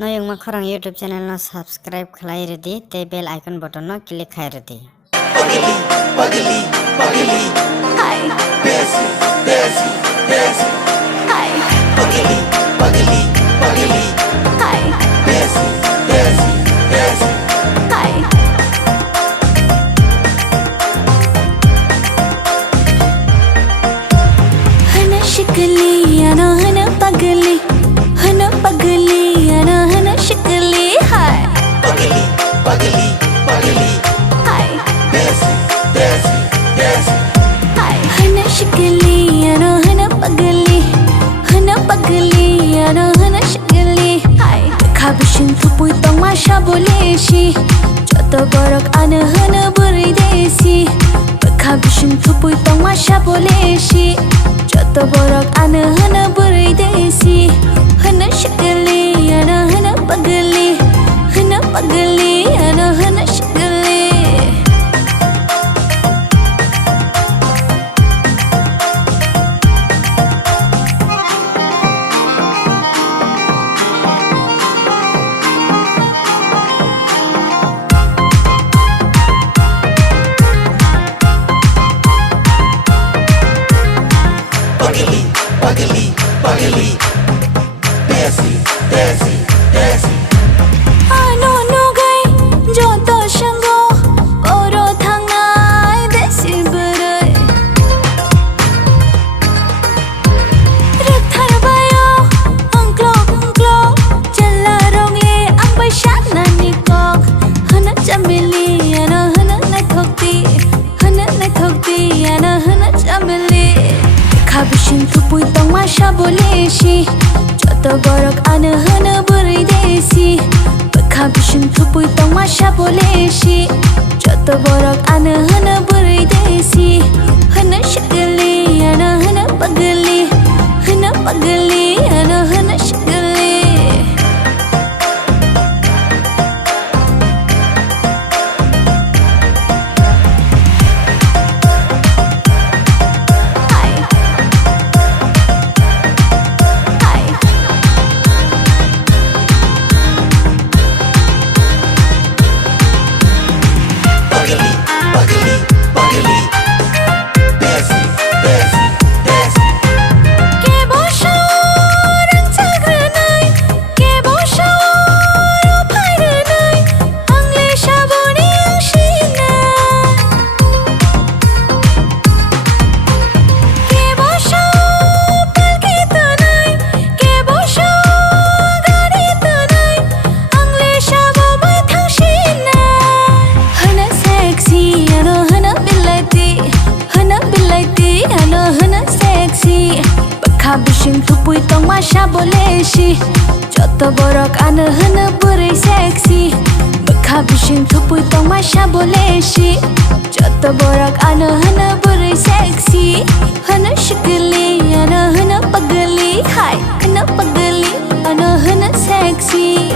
Noyong makorang YouTube channel no subscribe khlai redi te bell icon button no click khai redi. Pagli, pagli, pagli. Hi. Desi, desi, desi. Hi. Pagli, pagli, pagli. Hi. Desi, desi, desi. Hi. Hana shikli ana hana pagli ana hana shikli. Hi. Pagli, pagli, pagli. Hi. Desi, desi, desi. Hi. Hana shikli ana hana pagli ana hana shikli. Hi. Khabishin thupui tong ma shaboleshi joto borok ana hana buri desi. Khabishin thupui tong ma shaboleshi joto borok ana hana buri desi. Hana shikli ana hana pagli ana hana shikli. Pagli, pagli, pagli. Desi, desi, desi. Ano nugai joto shango oro thangai desi berai rathar bayo angklo jalla ronge ang baishat nani kok hana chameli ana hana na thokti ana hana chameli khabishin thupui tong ma shaboleshi joto borok ana hana buri desi. Khabishin thupui tong ma shaboleshi joto borok ana hana buri desi. Hana shikli ana hana pagli ana hana shikli. Hi. Hi. Pagli, pagli, pagli. Desi, desi, desi. Ke boshor chagranai ke boshor phairanai angle shaboni angshina ke boshor palkitanai ke boshor garitanai angle shabobai thangshina. Hana sexy ano hana bilaiti ano hana sexy. Khabishin thupui tong ma shaboleshi joto borok ana hana buri sexy. Khabishin thupui tong ma shaboleshi joto borok ana hana buri sexy. Hana shikli ana hana pagli. Hi. Hana pagli ana hana sexy.